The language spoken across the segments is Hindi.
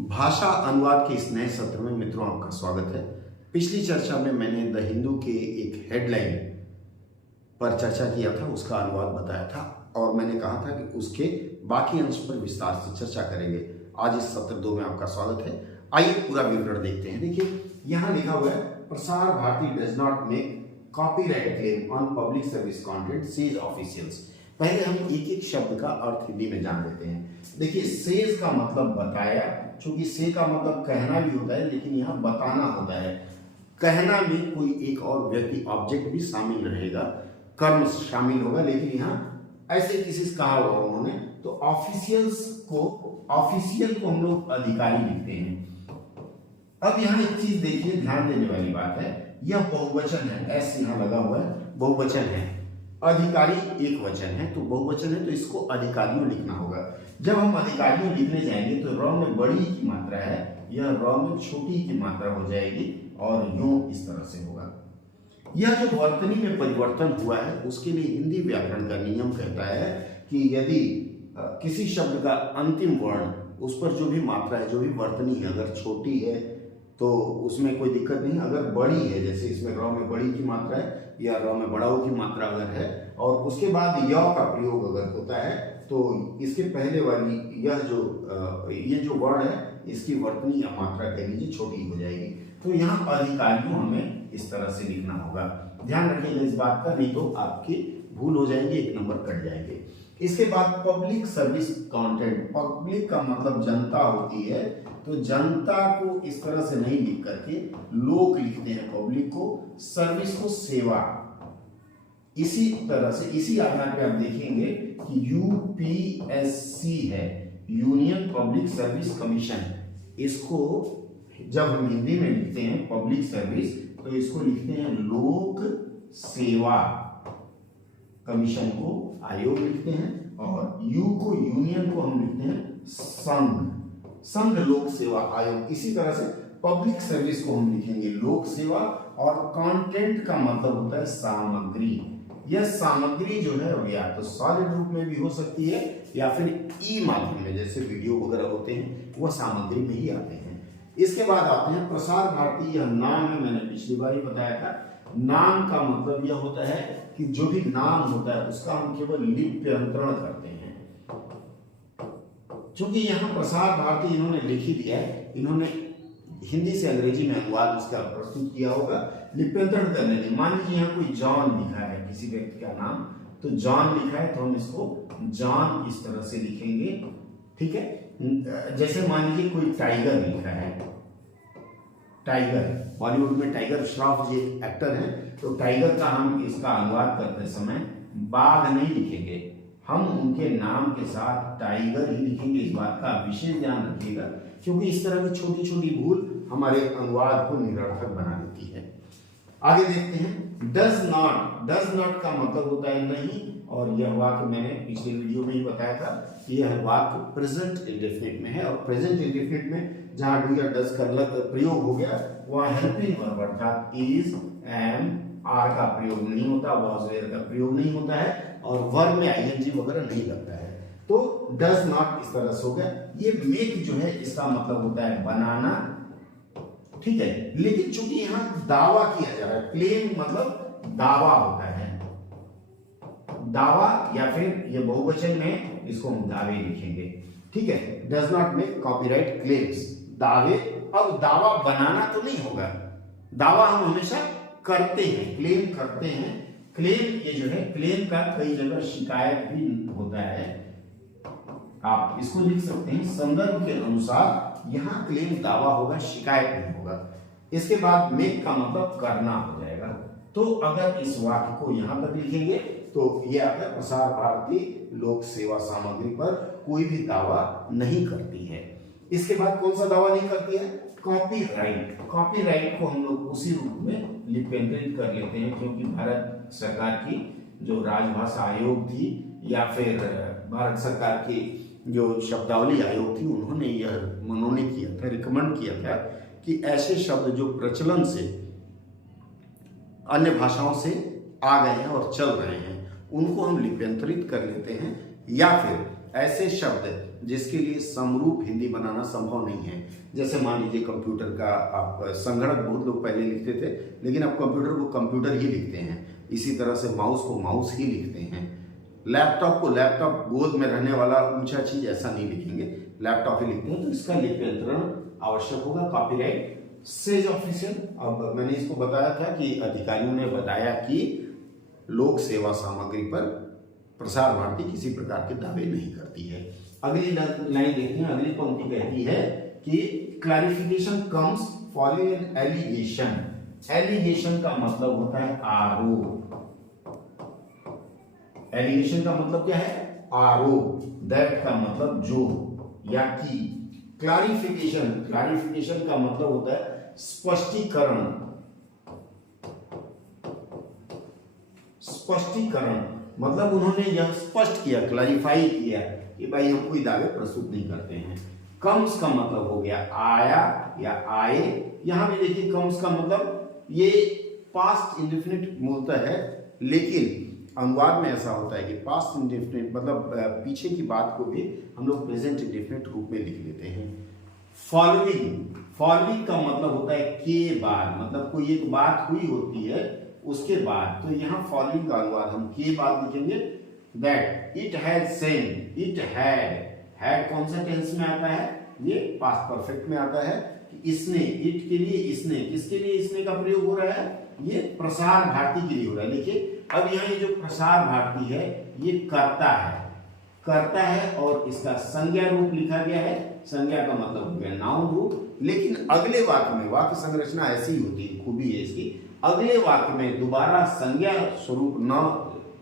भाषा अनुवाद के इस नए सत्र में मित्रों आपका स्वागत है। पिछली चर्चा में मैंने द हिंदू के एक हेडलाइन पर चर्चा किया था, उसका अनुवाद बताया था और मैंने कहा था कि उसके बाकी अंश पर विस्तार से चर्चा करेंगे। आज इस सत्र 2 में आपका स्वागत है। आइए पूरा विवरण देखते हैं। देखिए यहाँ लिखा हुआ है, Prasar Bharati does not make copyright claim on public service content says officials. पहले हम एक एक शब्द का अर्थ हिंदी में जान लेते हैं। देखिए सेज का मतलब बताया, चूंकि से का मतलब कहना भी होता है लेकिन यहाँ बताना होता है। कहना में कोई एक और व्यक्ति ऑब्जेक्ट भी शामिल रहेगा, कर्म शामिल होगा, लेकिन यहाँ ऐसे किसी से कहा होगा उन्होंने, तो ऑफिशियल को हम लोग अधिकारी लिखते हैं। अब यहाँ एक चीज देखिए, ध्यान देने वाली बात है, यह बहुवचन है, एस यहाँ लगा हुआ है, बहुवचन है। अधिकारी एक वचन है, तो बहुवचन है तो इसको अधिकारियों लिखना होगा। जब हम अधिकारियों लिखने जाएंगे तो र में बड़ी की मात्रा है, यह र में छोटी की मात्रा हो जाएगी और यूं इस तरह से होगा। यह जो वर्तनी में परिवर्तन हुआ है उसके लिए हिंदी व्याकरण का नियम कहता है कि यदि किसी शब्द का अंतिम वर्ण, उस पर जो भी मात्रा है, जो भी वर्तनी है, अगर छोटी है तो उसमें कोई दिक्कत नहीं, अगर बड़ी है, जैसे इसमें र में बड़ी की मात्रा है या र में बड़ाऊ की मात्रा अगर है और उसके बाद य का प्रयोग अगर होता है तो इसके पहले वाली ये जो वर्ण है इसकी वर्तनी या मात्रा कह लीजिए छोटी हो जाएगी। तो यहाँ अधिकारियों हमें इस तरह से लिखना होगा। ध्यान रखिएगा इस बात का, नहीं तो आपकी भूल हो जाएंगे, 1 नंबर कट जाएंगे। इसके बाद पब्लिक सर्विस कंटेंट, पब्लिक का मतलब जनता होती है, तो जनता को इस तरह से नहीं लिख करके लोग लिखते हैं, पब्लिक को, सर्विस को सेवा। इसी तरह से इसी आधार पे आप देखेंगे कि यूपीएससी है, यूनियन पब्लिक सर्विस कमीशन, इसको जब हम हिंदी में लिखते हैं पब्लिक सर्विस तो इसको लिखते हैं लोक सेवा, कमीशन को आयोग लिखते हैं और यू को, यूनियन को हम लिखते हैं संघ लोक सेवा आयोग। इसी तरह से पब्लिक सर्विस को हम लिखेंगे लोक सेवा और कंटेंट का मतलब होता है सामग्री। यह सामग्री जो है या तो सॉलिड रूप में भी हो सकती है या फिर ई माध्यम में, जैसे वीडियो वगैरह होते हैं वह सामग्री में ही आते हैं। इसके बाद आते हैं प्रसार भारती, यह नाम है, मैंने पिछली बार ही बताया था। नाम का मतलब यह होता है कि जो भी नाम होता है उसका हम केवल लिप्यंतरण करते हैं। क्योंकि यहाँ प्रसार भारती इन्होंने लिख ही दिया है, इन्होंने हिंदी से अंग्रेजी में अनुवाद उसका प्रस्तुत किया होगा लिप्यंतरण करने के। मान लीजिए यहाँ कोई जॉन लिखा है, किसी व्यक्ति का नाम, तो जॉन लिखा है तो हम इसको जॉन इस तरह से लिखेंगे, ठीक है। जैसे मान लीजिए कोई टाइगर लिखा है, टाइगर, बॉलीवुड में टाइगर श्रॉफ जी एक्टर हैं, तो टाइगर का हम इसका अनुवाद करते समय बाघ नहीं लिखेंगे, हम उनके नाम के साथ टाइगर ही लिखेंगे। इस बात का विशेष ध्यान रखिएगा क्योंकि इस तरह की छोटी छोटी भूल हमारे अनुवाद को निरर्थक बना देती है। आगे देखते हैं, डज नॉट का मतलब होता है नहीं, और यह वाक्य मैंने पिछले वीडियो में ही बताया था कि यह वाक्य प्रेजेंट इंडेफिनिट में है और प्रेजेंट इंडेफिनिट में जहां डू या डज का प्रयोग हो गया वहां हेल्पिंग वर्ब अर्थात इज, एम, आर का प्रयोग नहीं होता, वाज, वेयर का प्रयोग नहीं होता है और वर्ब में आईएनजी वगैरह नहीं लगता है। तो डज नॉट इस तरह से हो गया। ये मेक जो है इसका मतलब होता है बनाना, ठीक है, लेकिन चूंकि यहाँ दावा किया जा रहा है, क्लेम मतलब दावा होता है, दावा या फिर ये बहुवचन में इसको हम दावे लिखेंगे, ठीक है। Does not make copyright claims, दावे। अब दावा बनाना तो नहीं होगा, दावा हम हमेशा करते हैं, क्लेम करते हैं। क्लेम ये जो है, क्लेम का कई जगह शिकायत भी होता है, आप इसको लिख सकते हैं संदर्भ के अनुसार। यहां क्लेम दावा होगा, शिकायत नहीं होगा। इसके बाद मेक का मतलब करना हो जाएगा। तो अगर इस वाक्य को यहां तक लिखेंगे तो ये आता है, प्रसार भारती लोक सेवा सामग्री पर कोई भी दावा नहीं करती है। इसके बाद कौन सा दावा नहीं करती है? कॉपीराइट। कॉपीराइट को हम लोग उसी रूप में लिप्यंतरित कर लेते हैं क्योंकि भारत सरकार की जो राजभाषा आयोग थी या फिर भारत सरकार की जो शब्दावली आयोग थी, उन्होंने यह मनोनीत किया था, रिकमेंड किया था कि ऐसे शब्द जो प्रचलन से अन्य भाषाओं से आ गए हैं और चल रहे हैं उनको हम लिप्यंतरित कर लेते हैं या फिर ऐसे शब्द जिसके लिए समरूप हिंदी बनाना संभव नहीं है। जैसे मान लीजिए कंप्यूटर का, आप संगणक बहुत लोग पहले लिखते थे, लेकिन अब कंप्यूटर को कंप्यूटर ही लिखते हैं। इसी तरह से माउस को माउस ही लिखते हैं। लैपटॉप को लैपटॉप, गोद में रहने वाला ऊंचा चीज, ऐसा नहीं लिखेंगे, लैपटॉप ही लिखते हैं। तो इसका लिप्यंतरण आवश्यक होगा। Copyright says official. अब मैंने इसको बताया था कि अधिकारियों ने बताया कि लोक सेवा सामग्री पर प्रसार भारती किसी प्रकार के दावे नहीं करती है। अगली लाइन देखते हैं। अगली पंक्ति कहती है कि clarification comes following an allegation. Allegation का मतलब होता है आरोप। एलिगेशन का मतलब क्या है? आरोप। दैट का मतलब जो या कि। क्लैरिफिकेशन, क्लैरिफिकेशन का मतलब होता है स्पष्टीकरण। स्पष्टीकरण मतलब उन्होंने यह स्पष्ट किया, क्लैरिफाई किया कि भाई हम कोई दावे प्रस्तुत नहीं करते हैं। कम्स का मतलब हो गया आया या आए। यहां भी देखिए कम्स का मतलब ये पास्ट इंडेफिनिट मूलतः है, लेकिन अनुवाद में ऐसा होता है कि पास्ट इंडेफिनिट मतलब पीछे की बात को भी हम लोग प्रेजेंट इंडेफिनिट रूप में लिख लेते हैं। फॉलोइंग, फॉलोइंग का मतलब होता है के बाद, मतलब कोई एक बात हुई होती है उसके बाद। तो यहाँ फॉलोइंग का अनुवाद हम के बाद लिखेंगे। That it had Sen, it had कौन सा टेंस में आता है? ये पास्ट परफेक्ट में आता है कि इसने, इट के लिए इसने, किसके लिए इसने का प्रयोग हो रहा है? ये प्रसार भारती के लिए हो रहा है। देखिए अब यहाँ ये जो प्रसार भारती है ये करता है, करता है और इसका संज्ञा रूप लिखा गया है। संज्ञा का मतलब हो गया नाउन रूप। लेकिन अगले वाक्य में, वाक्य संरचना ऐसी होती है, खूबी है इसकी, अगले वाक्य में दोबारा संज्ञा स्वरूप न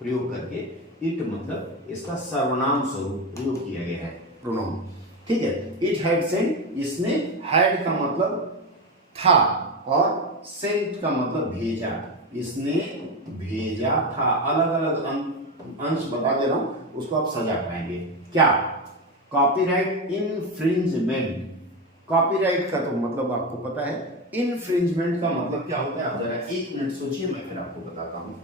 प्रयोग करके इट मतलब इसका सर्वनाम स्वरूप प्रयोग किया गया है, प्रोनाउन। ठीक है, इट हैड सेंट, इसने, हैड का मतलब था और सेंट का मतलब भेजा, इसने भेजा था। अलग अलग अंश बता दे रहा हूं, उसको आप सजा पाएंगे। क्या? कॉपीराइट इनफ्रिंजमेंट। कॉपीराइट का तो मतलब आपको पता है, इनफ्रिंजमेंट का मतलब क्या होता है? आप जरा 1 मिनट सोचिए, मैं फिर आपको बताता हूं।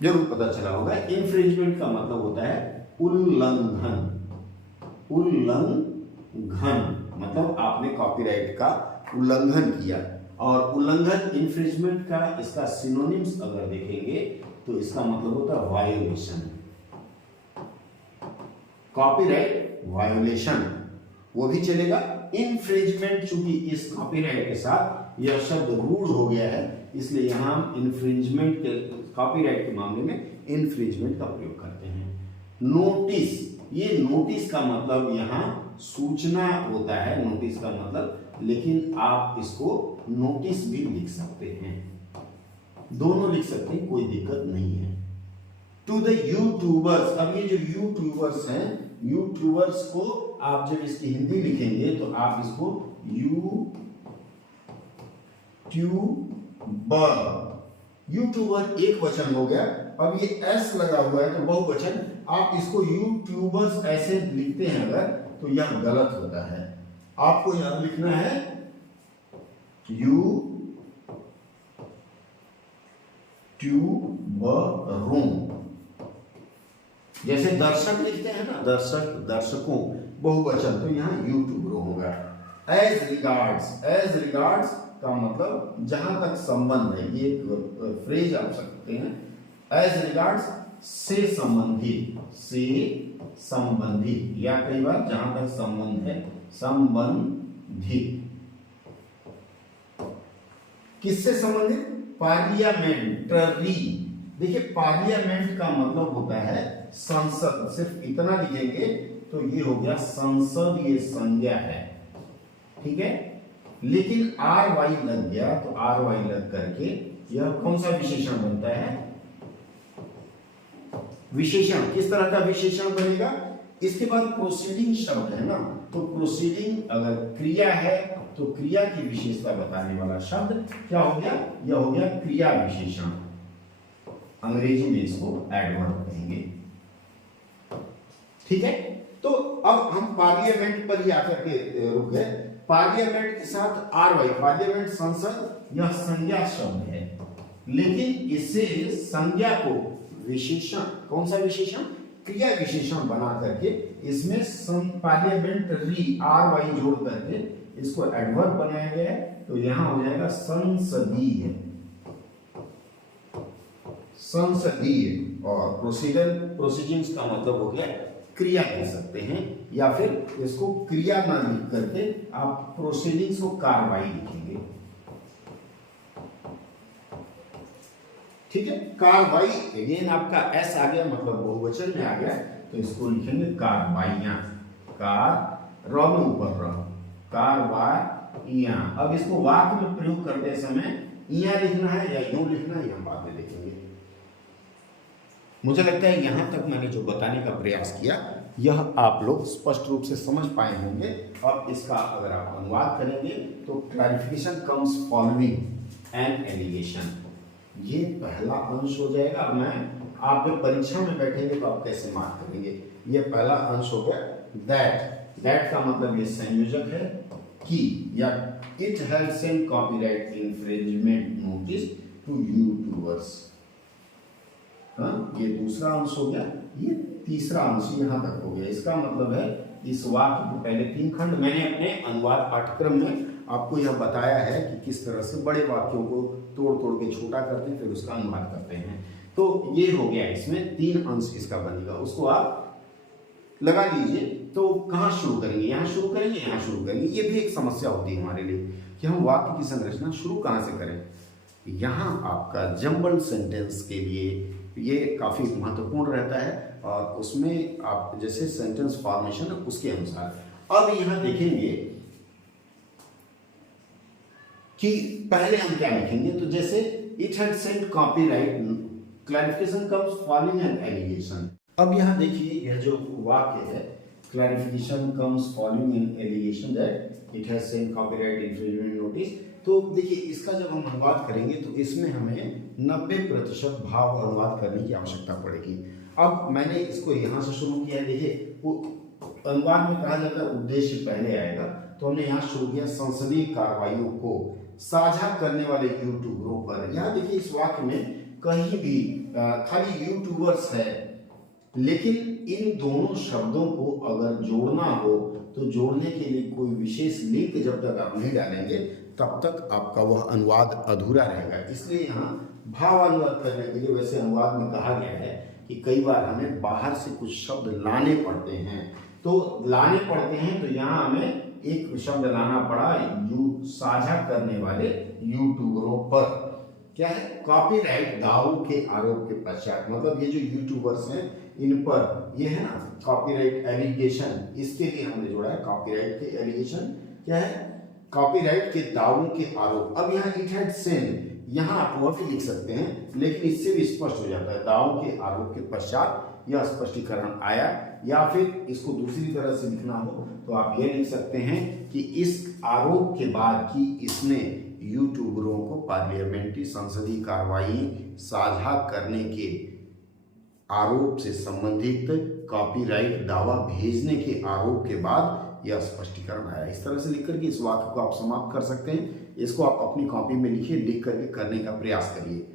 जरूर पता चला होगा। इनफ्रिंजमेंट का मतलब होता है उल्लंघन। उल्लंघन मतलब आपने कॉपीराइट का उल्लंघन किया। और उल्लंघन, इन्फ्रिंजमेंट का इसका सिनोनिम्स अगर देखेंगे तो इसका मतलब होता है वायोलेशन। कॉपीराइट वायोलेशन वो भी चलेगा। इन्फ्रिंजमेंट चूंकि इस कॉपीराइट के साथ यह शब्द रूढ़ हो गया है, इसलिए यहां हम इन्फ्रिंजमेंट के, कॉपीराइट के मामले में इन्फ्रिंजमेंट का प्रयोग करते हैं। नोटिस, ये नोटिस का मतलब यहां सूचना होता है, नोटिस का मतलब, लेकिन आप इसको नोटिस भी लिख सकते हैं, दोनों लिख सकते हैं, कोई दिक्कत नहीं है। टू द यूट्यूबर्स, अब ये जो यूट्यूबर्स हैं, यूट्यूबर्स को आप जब इसकी हिंदी लिखेंगे तो आप इसको यूट्यूबर एक वचन हो गया। अब ये एस लगा हुआ है तो बहुवचन, आप इसको यूट्यूबर्स ऐसे लिखते हैं अगर, तो यह गलत होता है। आपको यहां लिखना है यूट्यूबरों। जैसे दर्शक लिखते हैं ना, दर्शक, दर्शकों, बहुवचन, तो यहां यूट्यूबरों होगा। एज रिगार्ड्स का मतलब जहां तक संबंध है, ये फ्रेज आप सकते हैं। एज रिगार्ड्स से संबंधित, या कई बार जहां तक संबंध है संबंधित। किससे संबंधित? पार्लियामेंटरी। देखिए पार्लियामेंट का मतलब होता है संसद, सिर्फ इतना लिखेंगे तो ये हो गया संसद, ये संज्ञा है, ठीक है। लेकिन आर वाई लग गया तो आर वाई लग करके यह कौन सा विशेषण बनता है? विशेषण। किस तरह का विशेषण बनेगा? इसके बाद प्रोसीडिंग शब्द है ना, तो प्रोसीडिंग अगर क्रिया है तो क्रिया की विशेषता बताने वाला शब्द क्या हो गया? यह हो गया क्रिया विशेषण। अंग्रेजी में इसको एडवर्ब कहेंगे, ठीक है। तो अब हम पार्लियामेंट पर ही आकर के रुक गए। पार्लियामेंट के साथ आर वाई, पार्लियामेंट संसद, यह संज्ञा शब्द है, लेकिन इससे संज्ञा को विशेषण, कौन सा विशेषण, क्रिया विशेषण बना करके इसमें पार्लियामेंट्री आर वाई जोड़ करके इसको एडवर्ब बनाया गया है। तो यहां हो जाएगा संसदीय, संसदीय। और प्रोसीडिंग्स का मतलब हो गया क्रिया कह सकते हैं, या फिर इसको क्रिया ना लिख करके आप प्रोसीडिंग्स को कार्रवाई लिखेंगे। ठीक है, कार्रवाई अगेन आपका एस आ गया, मतलब बहुवचन में आ गया, तो इसको लिखेंगे कार्रवाइयां, कार र में ऊपर र, कार्रवाइयां। अब इसको वाक्य में प्रयोग करते समय इया लिखना है या यूं लिखना है, हम बाद में देखेंगे। मुझे लगता है यहां तक मैंने जो बताने का प्रयास किया यह आप लोग स्पष्ट रूप से समझ पाए होंगे। अब इसका अगर आप अनुवाद करेंगे तो clarification comes following an allegation, ये पहला अंश हो जाएगा। मैं आप जब परीक्षा में बैठेंगे तो आप कैसे मार्क करेंगे, ये पहला अंश हो गया। दैट का मतलब ये संयोजक है कि, या it has sent copyright infringement notice to YouTubers, ये दूसरा अंश हो गया। ये तीसरा अंश यहां तक हो गया। इसका मतलब है इस वाक्य के पहले 3 खंड मैंने अपने अनुवाद पाठ्यक्रम में आपको यह बताया है कि किस तरह से बड़े वाक्यों को तोड़ तोड़ के छोटा करते हैं, फिर उसका अनुवाद करते हैं। तो ये हो गया, इसमें 3 अंश इसका बनेगा। उसको आप लगा लीजिए। तो कहाँ शुरू करेंगे, यहाँ शुरू करेंगे, यहाँ शुरू करेंगे। ये भी एक समस्या होती है हमारे लिए कि हम वाक्य की संरचना शुरू कहाँ से करें। यहाँ आपका जंबल सेंटेंस के लिए ये काफी महत्वपूर्ण रहता है, और उसमें आप जैसे सेंटेंस फॉर्मेशन है उसके अनुसार। अब यहाँ देखेंगे कि पहले हम क्या लिखेंगे, तो जैसे it had sent copyright, clarification comes following an allegation. अब यहाँ देखिए यह जो वाक्य है, clarification comes following an allegation that it has sent copyright infringement notice. तो देखिए इसका जब हम अनुवाद करेंगे तो इसमें हमें 90% भाव अनुवाद करने की आवश्यकता पड़ेगी। अब मैंने इसको यहाँ से शुरू किया है। देखिए अनुवाद में कहा जाता है उद्देश्य पहले आएगा, तो हमने यहाँ शुरू किया संसदीय कार्रवाइयों को साझा करने वाले यूट्यूबरों पर। यहाँ देखिए इस वाक्य में कहीं भी खाली यूट्यूबर्स है, लेकिन इन दोनों शब्दों को अगर जोड़ना हो तो जोड़ने के लिए कोई विशेष लिंक जब तक आप नहीं डालेंगे तब तक आपका वह अनुवाद अधूरा रहेगा। इसलिए यहाँ भाव अनुवाद करने के लिए, वैसे अनुवाद में कहा गया है कि कई बार हमें बाहर से कुछ शब्द लाने पड़ते हैं, तो लाने पड़ते हैं, तो यहाँ हमें एक शब्द लाना पड़ा, साझा करने वाले यूट्यूबरों पर। क्या है, कॉपीराइट दावों के आरोप के पश्चात, मतलब ये जो यूट्यूबर्स हैं इन पर ये है ना कॉपीराइट एलिगेशन, इसके लिए हमने जोड़ा है कॉपीराइट के एलिगेशन। क्या है, कॉपीराइट के दावों के आरोप। अब यहाँ इट हैड सेंट, यहाँ आप वह भी लिख सकते हैं, लेकिन इससे भी स्पष्ट हो जाता है दावों के आरोप के पश्चात यह स्पष्टीकरण आया। या फिर इसको दूसरी तरह से लिखना हो तो आप यह लिख सकते हैं कि इस आरोप के बाद कि इसने यूट्यूबरों को पार्लियामेंट्री संसदीय कार्रवाई साझा करने के आरोप से संबंधित कॉपीराइट दावा भेजने के आरोप के बाद यह स्पष्टीकरण आया। इस तरह से लिख करके इस वाक्य को आप समाप्त कर सकते हैं। इसको आप अपनी कॉपी में लिखिए, लिख करके करने का प्रयास करिए।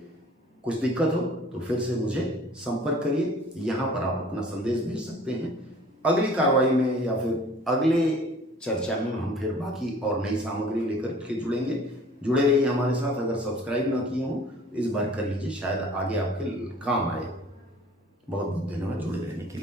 कुछ दिक्कत हो तो फिर से मुझे संपर्क करिए, यहाँ पर आप अपना संदेश भेज सकते हैं। अगली कार्रवाई में या फिर अगले चर्चा में हम फिर बाकी और नई सामग्री लेकर के जुड़े रहिए हमारे साथ। अगर सब्सक्राइब ना किए हो तो इस बार कर लीजिए, शायद आगे आपके काम आए। बहुत बहुत धन्यवाद जुड़े रहने के लिए।